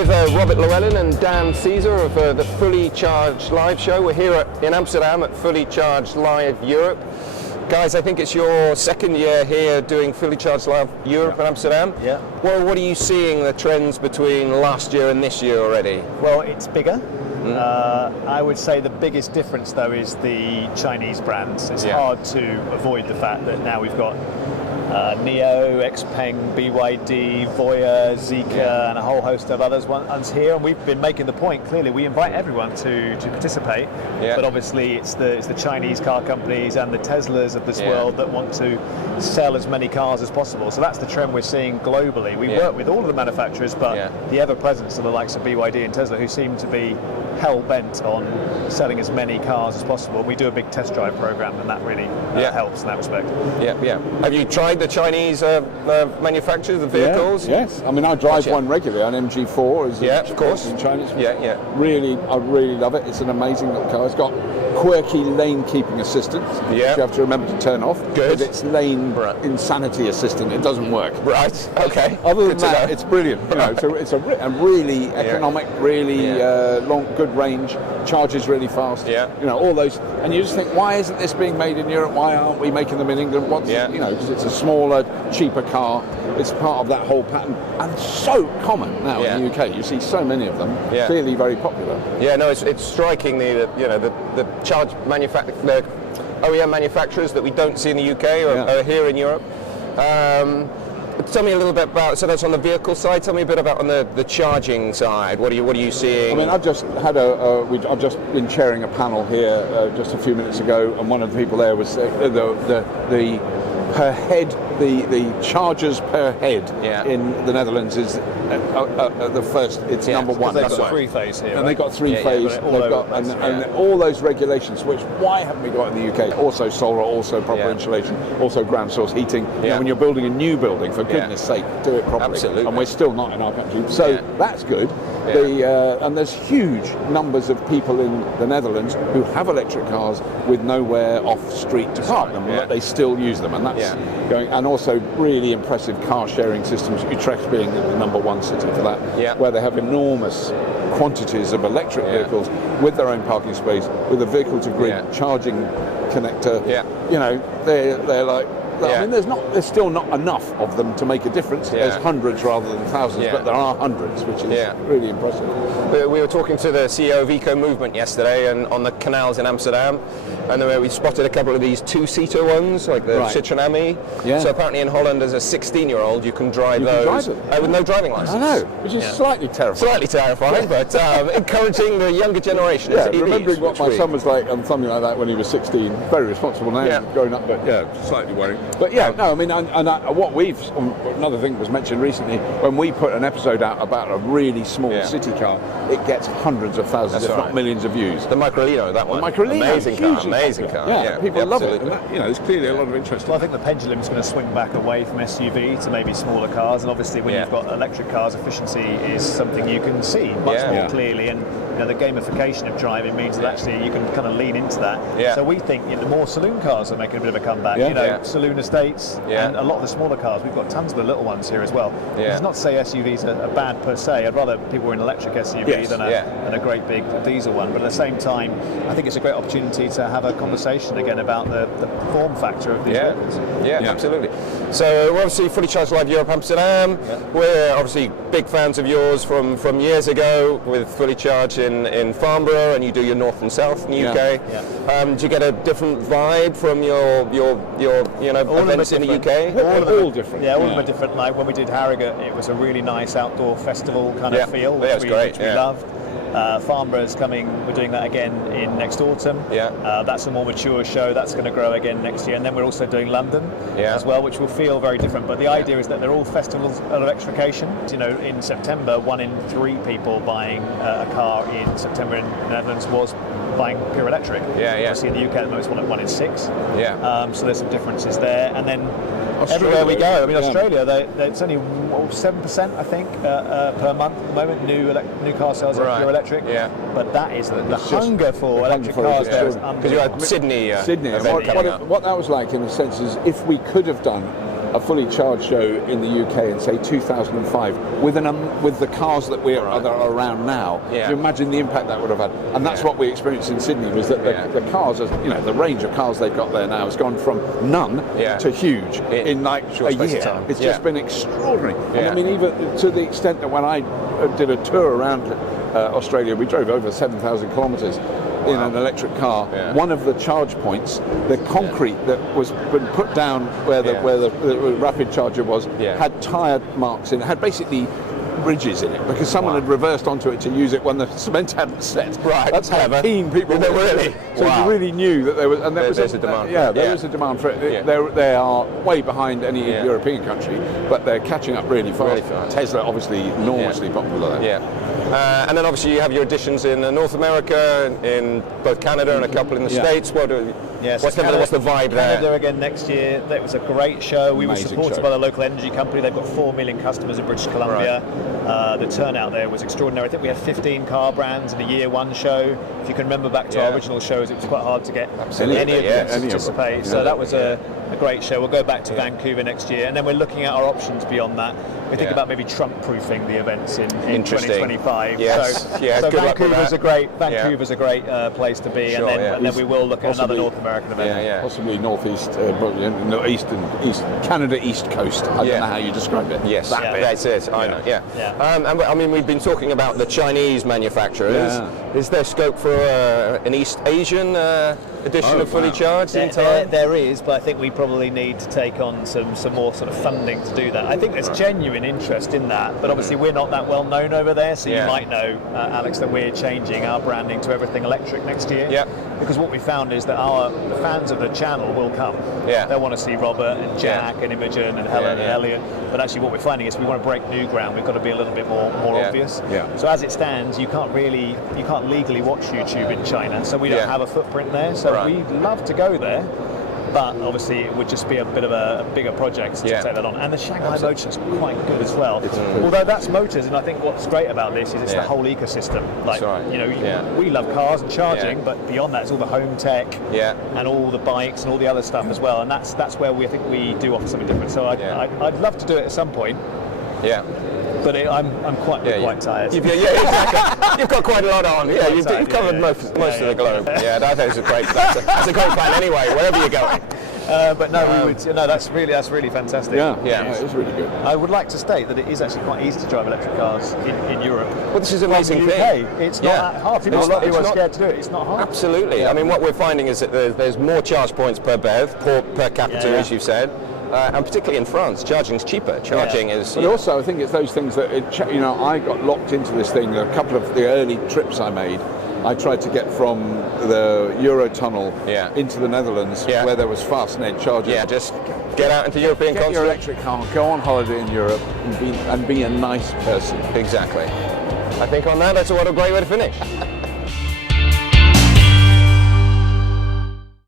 with Robert Llewellyn and Dan Caesar of the Fully Charged Live show. We're here in Amsterdam at Fully Charged Live Europe. Guys, I think it's your second year here doing Fully Charged Live Europe in Amsterdam. Yeah. Well, what are you seeing the trends between last year and this year already? Well, it's bigger. I would say the biggest difference, though, is the Chinese brands. It's hard to avoid the fact that now we've got Neo, Xpeng, BYD, Voya, Zeekr, and a whole host of others ones here. And we've been making the point, clearly, we invite everyone to participate. But obviously, it's the Chinese car companies and the Teslas of this world that want to sell as many cars as possible. So that's the trend we're seeing globally. We work with all of the manufacturers, but the ever-presence of the likes of BYD and Tesla, who seem to be hell-bent on selling as many cars as possible. We do a big test drive program, and that really helps in that respect. Have you tried the Chinese manufacturers, the vehicles? Yes. I mean, I drive one regularly, an MG4. Of course. In China. Really, I really love it. It's an amazing little car. It's got quirky lane keeping assistant, which you have to remember to turn off. Good. It's lane insanity assistant. It doesn't work. Right. Okay. Other than that, it's brilliant. You know, so it's a really economic, really long, good range, charges really fast. You know, all those, and you just think, why isn't this being made in Europe? Why aren't we making them in England? You know, because it's a smaller, cheaper car. It's part of that whole pattern, and so common now in the UK. You see so many of them. Clearly very popular. Yeah, no, it's striking me that the OEM manufacturers that we don't see in the UK are here in Europe. Tell me a little bit about, so that's on the vehicle side. Tell me a bit about on the charging side. What are you seeing? I mean, I've just had I've just been chairing a panel here just a few minutes ago, and one of the people there was the per head, the chargers per head in the Netherlands is the first. It's number one. They've got three-phase here, and they've got three-phase. They've got and all those regulations. Which why haven't we got in the UK? Also solar, also proper insulation, also ground source heating. You know, when you're building a new building, for goodness sake, do it properly. Absolutely. And we're still not in our country, so that's good. And there's huge numbers of people in the Netherlands who have electric cars with nowhere off street to park them, but they still use them, and that's going. And also really impressive car sharing systems. Utrecht being the number one city for that, where they have enormous quantities of electric vehicles with their own parking space, with a vehicle to grid charging connector. You know, they're like. I mean, there's still not enough of them to make a difference. There's hundreds rather than thousands, but there are hundreds, which is really impressive. We were talking to the CEO of Eco Movement yesterday, and on the canals in Amsterdam, and we spotted a couple of these two-seater ones, like the Citroën Ami. So apparently in Holland, as a 16-year-old, you can drive those with no driving license. I know, which is slightly terrifying. Slightly terrifying, but encouraging the younger generation. Remembering what my son was like and something like that when he was 16. Very responsible now, growing up, but slightly worrying. But I mean, another thing that was mentioned recently, when we put an episode out about a really small city car, it gets hundreds of thousands, if not millions of views. The Microlino, that one. The Microlino, amazing car. Yeah, people love it. And that, there's clearly a lot of interest. Well, I think the pendulum's going to swing back away from SUV to maybe smaller cars, and obviously when you've got electric cars, efficiency is something you can see much more clearly, and the gamification of driving means that actually you can kind of lean into that. So we think the more saloon cars are making a bit of a comeback. Saloon estates and a lot of the smaller cars. We've got tons of the little ones here as well. It's not to say SUVs are bad per se. I'd rather people were in an electric SUV than a great big diesel one. But at the same time, I think it's a great opportunity to have a conversation again about the form factor of these vehicles. Absolutely. So we're obviously Fully Charged Live Europe Amsterdam. We're obviously big fans of yours from years ago with Fully Charged in Farnborough, and you do your north and south in the UK. Do you get a different vibe from your events in the UK? All different. All of them are different. Like when we did Harrogate, it was a really nice outdoor festival kind of feel, which we loved. Farnborough's coming, we're doing that again in next autumn. That's a more mature show, that's going to grow again next year. And then we're also doing London as well, which will feel very different. But the idea is that they're all festivals of electrification. In September, 1 in 3 people buying a car in September in the Netherlands was buying pure electric. Obviously in the UK at the moment it's 1 in 6. So there's some differences there. And then everywhere we go, I mean Australia, it's only 7% I think per month at the moment, new car sales are pure electric. But that is the hunger for electric cars there is unbelievable. Because you had Sydney. What that was like in a sense is if we could have done a fully charged show in the UK in say 2005 with the cars that that are around now. Do you imagine the impact that would have had? And that's what we experienced in Sydney, was that the cars, the range of cars they've got there now has gone from none to huge in like a year. It's just been extraordinary. And I mean, even to the extent that when I did a tour around Australia, we drove over 7,000 kilometres in an electric car. One of the charge points, the concrete that was been put down where the rapid charger was, had tyre marks in it, had basically ridges in it, because someone had reversed onto it to use it when the cement hadn't set. Right, that's how keen people were. Really? So you really knew that there was, and there's a demand. There is a demand for it. They are way behind any European country, but they're catching up really fast. Tesla, obviously, enormously popular there. And then obviously you have your editions in North America, in both Canada and a couple in the States. What's the vibe there? Canada again next year. That was a great show. We were supported by the local energy company. They've got 4 million customers in British Columbia. The turnout there was extraordinary. I think we had 15 car brands in a year one show. If you can remember back to our original shows, it was quite hard to get any of them to participate. So that was a great show. We'll go back to Vancouver next year, and then we're looking at our options beyond that. We think about maybe Trump-proofing the events in 2025. Yes. So Vancouver's a great place to be, and then we will look at another North American event. Possibly northeast, east Canada East Coast. I don't know how you describe it. Yes, that's it. I know. And I mean, we've been talking about the Chinese manufacturers. Is there scope for an East Asian edition of Fully Charged in time? There is, but I think we probably need to take on some more sort of funding to do that. I think there's genuine interest in that, but obviously we're not that well known over there, so you might know, Alex, that we're changing our branding to everything electric next year. Because what we found is that the fans of the channel will come. They'll want to see Robert and Jack and Imogen and Helen and Elliot. But actually what we're finding is we want to break new ground. We've got to be a little bit more obvious. So as it stands, you can't legally watch YouTube in China, so we don't have a footprint there. So we'd love to go there, but obviously it would just be a bit of a bigger project to take that on. And the Shanghai Motor is quite good as well. Although that's motors, and I think what's great about this is it's the whole ecosystem. Like, we love cars and charging, but beyond that, it's all the home tech and all the bikes and all the other stuff as well. And that's where I think we do offer something different. So I'd love to do it at some point. But I'm quite tired. Exactly. You've got quite a lot on. You've covered most of the globe. That is a great. That's a great plan anyway. Wherever you're going. But no, we would. No, that's really fantastic. It's really good. I would like to state that it is actually quite easy to drive electric cars in Europe. Well, this is an amazing thing. It's not that hard. People are scared to do it. It's not hard. Absolutely. I mean, what we're finding is that there's more charge points per BEV, per capita, as you've said. And particularly in France, charging's cheaper. Charging is. But also, I think it's those things that I got locked into this thing. A couple of the early trips I made, I tried to get from the Eurotunnel into the Netherlands, where there was fast-net charging. Just get out into European continent. Get your electric car, go on holiday in Europe, and be a nice person. Exactly. I think on that, that's what a great way to finish.